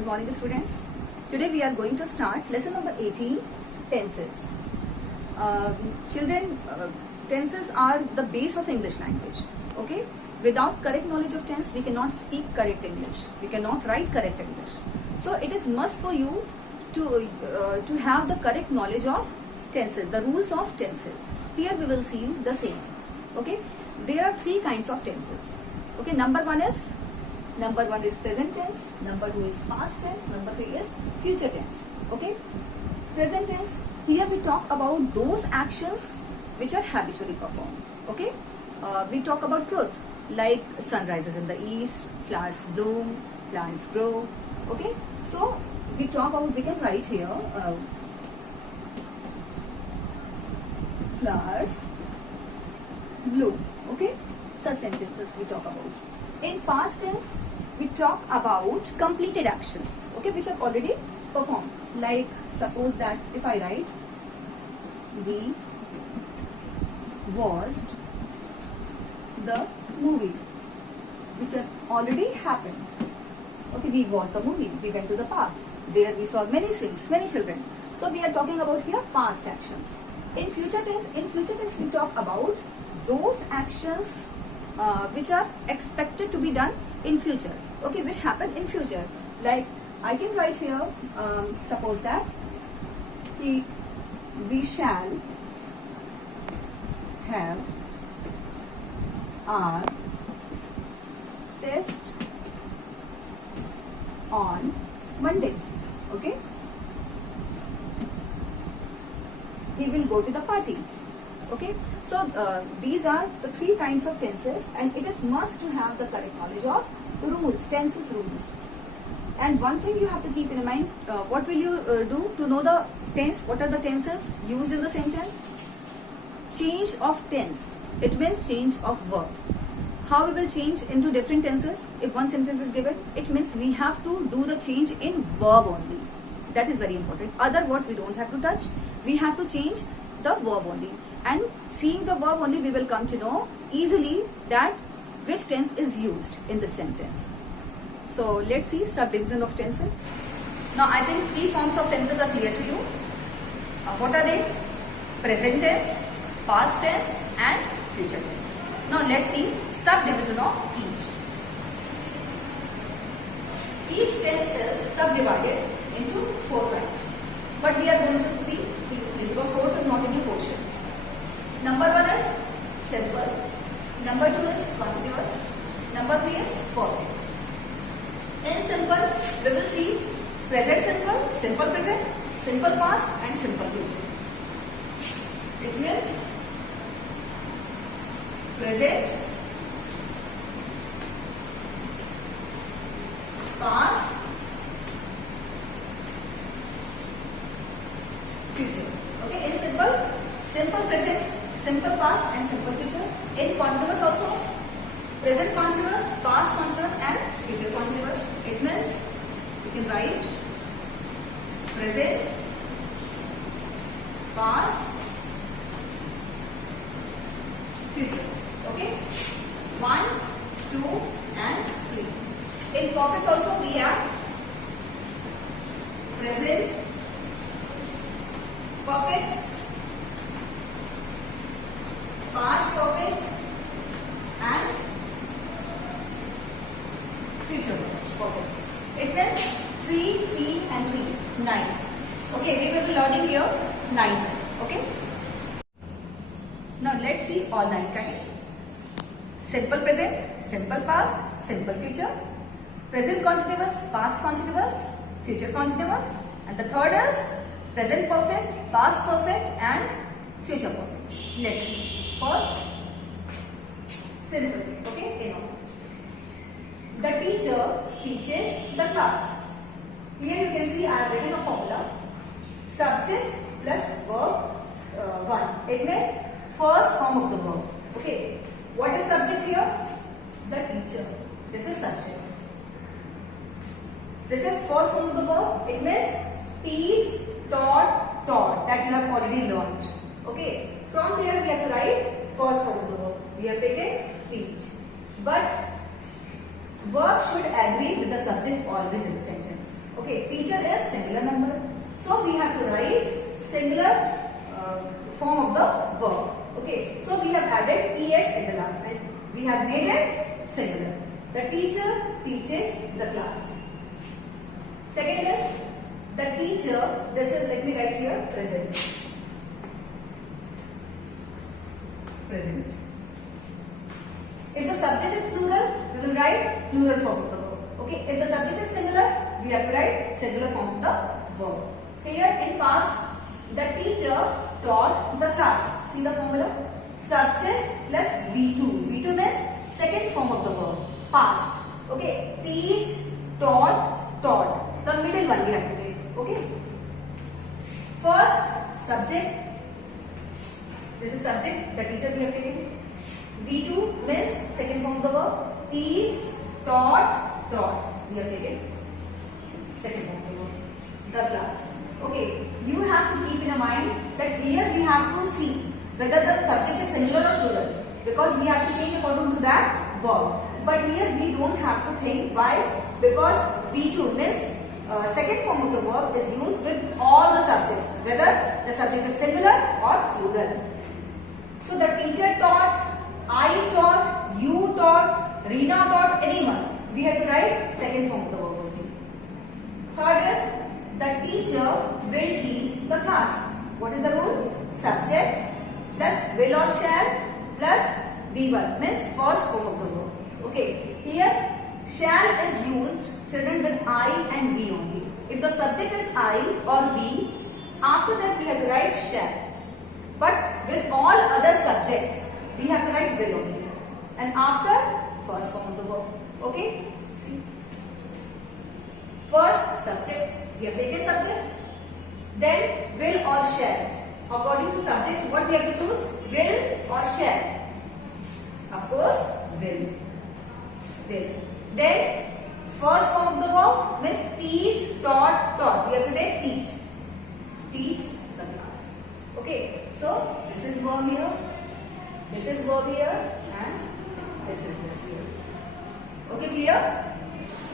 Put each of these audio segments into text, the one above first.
Good morning, students. Today we are going to start lesson number 18, tenses. Children, tenses are the base of English language. Okay, without correct knowledge of tense, we cannot speak correct English. We cannot write correct English. So it is must for you to have the correct knowledge of tenses, the rules of tenses. Here we will see the same. Okay, there are three kinds of tenses. Okay, number one is present tense, number two is past tense, number three is future tense. Okay, present tense, here we talk about those actions which are habitually performed. Okay, we talk about truth, like sun rises in the east, flowers bloom, plants grow. Okay, so we talk about, we can write here flowers bloom. Okay, such sentences we talk about. In past tense, we talk about completed actions, okay, which are already performed. Like suppose that if I write, we watched the movie, which had already happened. Okay, we watched the movie, we went to the park, there we saw many things, many children. So we are talking about here past actions. In future tense we talk about those actions which are expected to be done in future, okay, which happen in future. Like I can write here, suppose that we shall have our test on Monday. Okay, we will go to the party. Okay, so these are the three kinds of tenses, and it is must to have the correct knowledge of rules, tenses rules. And one thing you have to keep in mind, what will you do to know the tense? What are the tenses used in the sentence? Change of tense, it means change of verb. How we will change into different tenses? If one sentence is given, it means we have to do the change in verb only. That is very important. Other words we don't have to touch. We have to change the verb only. And seeing the verb only, we will come to know easily that which tense is used in the sentence. So let's see subdivision of tenses. Now I think three forms of tenses are clear to you. What are they? Present tense, past tense and future tense. Now let's see subdivision of each. Each tense is subdivided into four parts. But we are going to see three because fourth is not in your portion. Number one is simple, number two is continuous, number three is perfect. In simple, we will see present simple, simple present, simple past and simple future. It means present, past, future. Okay, in simple present, simple past and simple future. In continuous also, present continuous, past continuous and future continuous. It means we can write present, past, future. Okay, 1, 2 and 3. In perfect also we have present, perfect, past perfect and future perfect. It means 3, 3 and 3, 9. Okay, we will be learning here 9 kinds. Okay. Now let's see all 9 kinds. Simple present, simple past, simple future, present continuous, past continuous, future continuous, and the third is present perfect, past perfect and future perfect. Let's see. First, simple. Okay, the teacher teaches the class. Here you can see I have written a formula. Subject plus verb 1. It means first form of the verb. Okay. What is subject here? The teacher. This is subject. This is first form of the verb. It means teach, taught. That you have already learned. Okay. From there we have to write first form of the verb. We have taken teach. But Verb should agree with the subject always in the sentence. Okay, teacher is singular number. So we have to write singular form of the verb. Okay, so we have added es at the last and we have made it singular. The teacher teaches the class. Second is the teacher, this is, let me write here, present. Present. If the subject is plural, we will write plural form of the verb. Okay, if the subject is singular, we have to write singular form of the verb. Here in past, the teacher taught the class. See the formula? Subject plus V2. V2 means second form of the verb. Past. Okay. Teach, taught, taught. The middle one we have to take. Okay. First, subject. This is subject. The teacher we have taken. V2 means second form of the verb. Teach, taught, taught. We have taken second form of the verb. The class. Okay. You have to keep in mind that here we have to see whether the subject is singular or plural, because we have to change according to that verb. But here we don't have to think. Why? Because V2 means second form of the verb is used with all the subjects, whether the subject is singular or plural. So the teacher taught, I taught, you taught, Reena taught, anyone. We have to write second form of the verb only. Third is the teacher will teach the class. What is the rule? Subject plus will or shall plus V1 means first form of the verb. Okay. Here shall is used, children, with I and V only. If the subject is I or V, after that we have to write shall. But with all other subjects, we have to write will only. And after, first form of the verb. Okay? See. First, subject. We have taken subject. Then, will or shall. According to subject, what we have to choose? Will or shall? Of course, will. Will. Then, first form of the verb means teach, taught, taught. We have to take teach. Teach the class. Okay. So, this is verb here. This is verb here. And this is verb here. Okay, clear?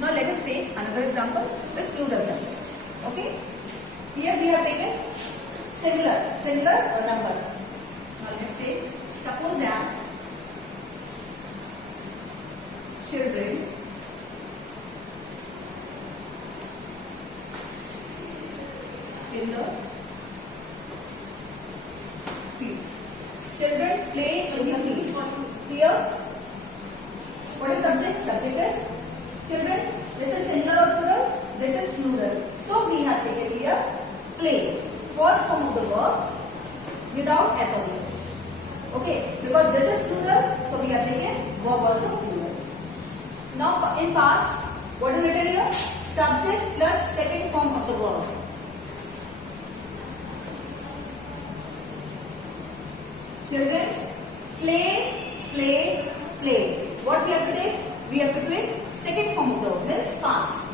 Now, let us take another example with plural subject. Okay. Here we have taken singular number. Now, let's take, suppose that children in the field. Children play in the field. Here, what is subject? Subject is children. This is singular or plural? This is plural. So we have taken here play. First form of the verb without S or S. Okay, because this is plural, so we have taken verb also plural. Now in past, what is written here? Subject plus second form of the verb. Children play, play, play. What we have to take? We have to take second form of the verb, means past.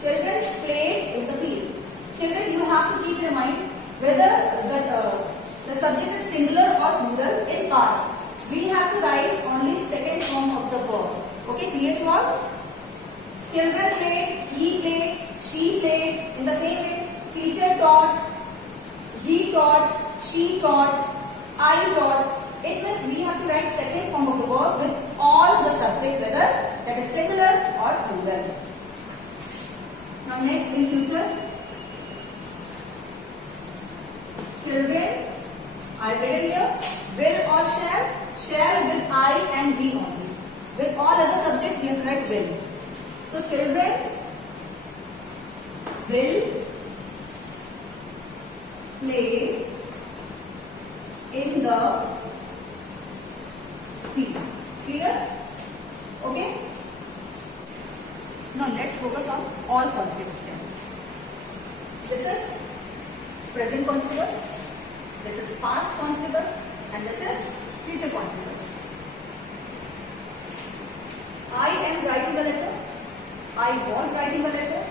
Children play in the field. Children, you have to keep in mind whether the subject is singular or plural in past. We have to write only second form of the verb. Okay, clear to all? Children play, he played, she played. In the same way, teacher taught, he taught, she taught, I taught. It means we have to write second form of the verb with all the subject, whether that is singular or plural. Now next, in future, children, I read it here, will or shall with I and we only. With all other subject, we have to write will. So children will play in the field. Clear? Okay? Now let's focus on all continuous tense. This is present continuous, this is past continuous, and this is future continuous. I am writing a letter, I was writing a letter,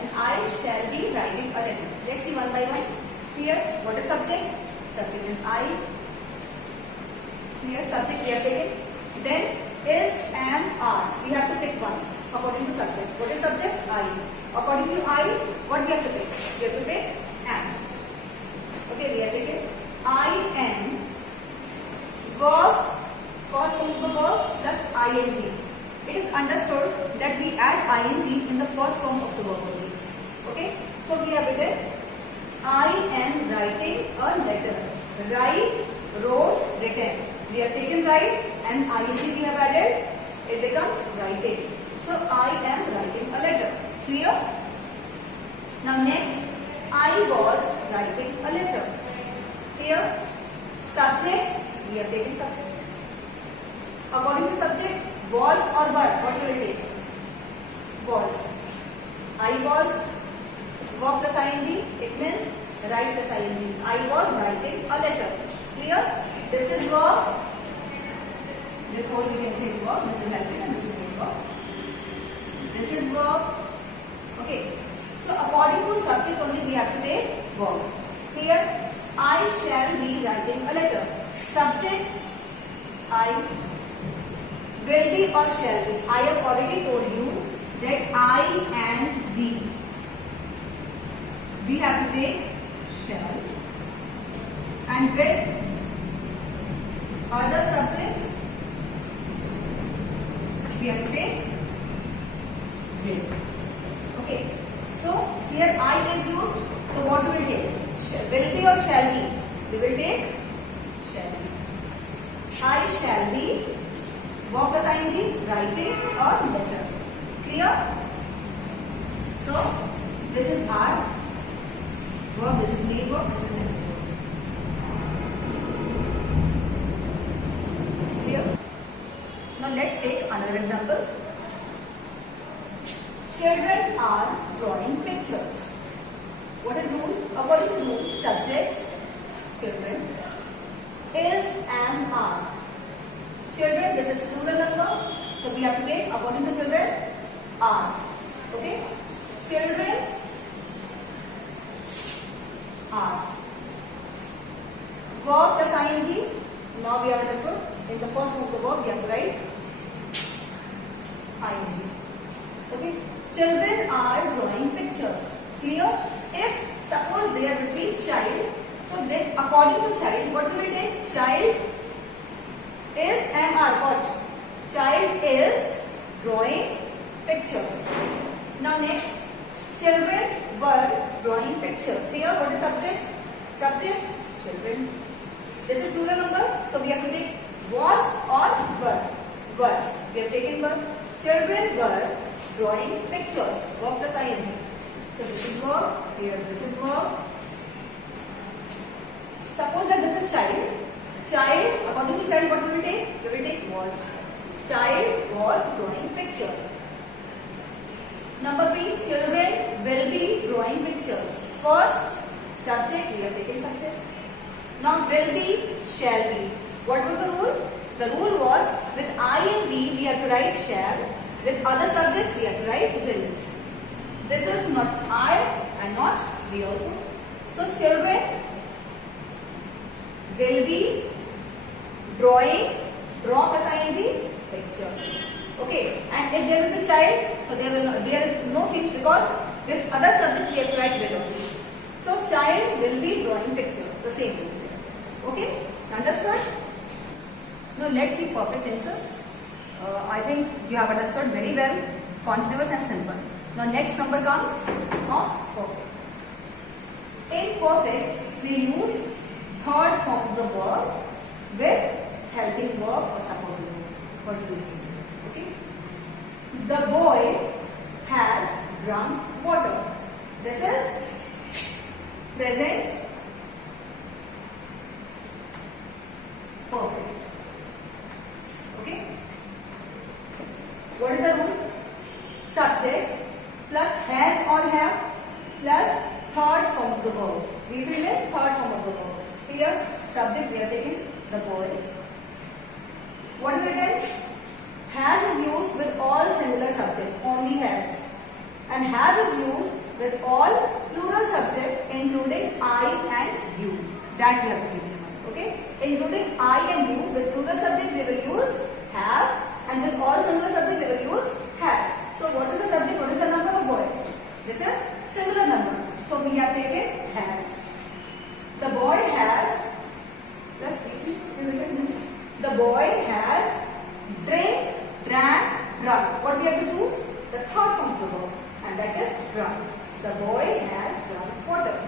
and I shall be writing a letter. Let's see one by one. Here subject we have taken. Then is, am, are. We have to pick one according to subject. What is subject? I. According to I, what we have to pick? We have to pick am. Okay, we have taken I am. Verb, first form of the verb plus ing. It is understood that we add ing in the first form of the verb only. Okay, so we have written I am writing a letter. Write, wrote, written. We have taken write and ing we have added. It becomes writing. So I am writing a letter. Clear? Now next, I was writing a letter. Here, subject, we have taken subject. According to subject, was or were, what will we take? Was. I was, verb plus ing, it means write plus ing. I was writing a letter. Clear? This is verb. This whole we can say verb. This is helping and this is verb. This is verb. Okay. So according to subject only we have to take verb. Here, I shall be writing a letter. Subject, I. Will be or shall be. I have already told you that I and we. We have to take shall. And with other subjects, we have to take will. Okay. So here I is used. So what do we take? Will be or shall be? We will take shall be. I shall be, verb plus ing, writing a letter. Clear? So this is our verb, this is main verb, this is main verb. Clear? Now let's take another example. Children are drawing pictures. What is rule? According to rule, subject, children, is, am, are. Children, this is plural number. So we have to take, according to children, are. Okay? Children are. Verb plus ing. Now we have understood. In the first form of the verb, we have to write ing. Okay? Children are drawing pictures. Clear? If suppose there will be child, so then according to child, what will we take? Child is, am, are. What? Child is drawing pictures. Now next, children were drawing pictures. Here, what is subject? Subject, children. This is plural number, so we have to take was or were. Were. We have taken were. Children were drawing pictures. Verb plus ing. So this is verb. Here, this is verb. Suppose that this is child. Child, according to child, what will we take? We will take was. Child was drawing pictures. Number 3, children will be drawing pictures. First, subject, we have taken subject. Now, will be, shall be. What was the rule? The rule was, with I and we, we have to write shall. With other subjects, we have to write will. This is not I and not we also. So, children will be drawing, draw plus ing, pictures. Okay, and if there will be child, so there is no change because with other subjects we have to write will only. So child will be drawing picture, the same way. Okay, understood? Now let's see perfect tenses. I think you have understood very well, continuous and simple. Now next number comes of perfect. In perfect, we use third form of the verb with helping verb or supporting verb. What do you say? Okay. The boy has drunk water. This is present perfect. Okay. What is the rule? Subject plus has or have plus third form of the verb. We will use third form of the verb. Here, subject we are taking the boy. What is it? Has is used with all singular subject, only has. And have is used with all plural subject, including I and you. That we have to keep in mind. Okay? Including I and you with plural boy has drink, drank, drunk. What we have to choose? The third form of the verb, and that is drunk. The boy has drunk water.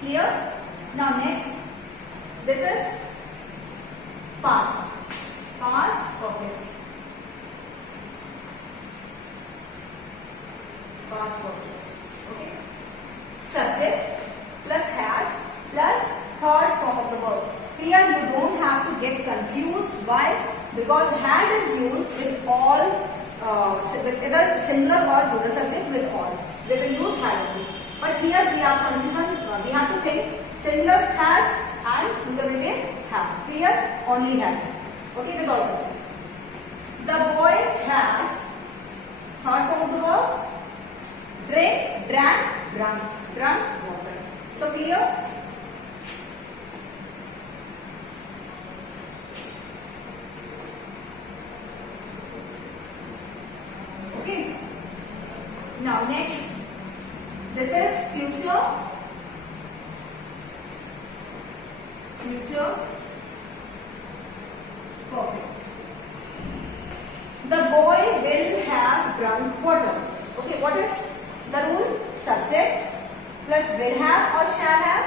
Clear? Now next, this is past. Past perfect. Past perfect. Okay. Subject plus had plus third form of the verb. Here you don't have to get confused. Why? Because had is used with all, with either singular or plural subject with all. They will use had only. But here we are confusion. We have to think singular has and plural will have. Here only had. Okay, with all subject. The boy had third form of the verb. Drink, drank, drunk, drunk water. So clear? Okay. Now next, this is future. Future perfect. The boy will have drunk water. Okay, what is the rule? Subject plus will have or shall have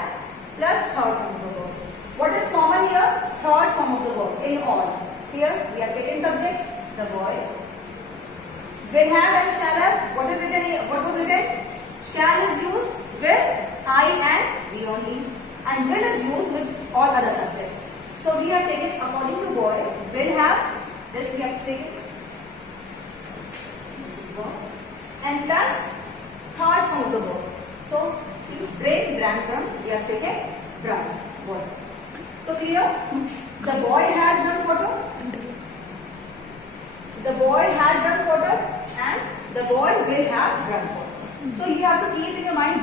plus third form of the verb. What is common here? Third form of the verb in all. Here we are getting subject, the boy. Will have and shall have. What is written here? What was written? Shall is used with I and we only, and will is used with all other subjects. So we have taken according to boy. Will have. This we have to take it. This is verb. And plus third form of the verb. So see, drink, drank, drunk. We have taken drunk water. So clear? The boy has drunk water. The boy had drunk water, and the boy will have drunk water. So you have to keep in your mind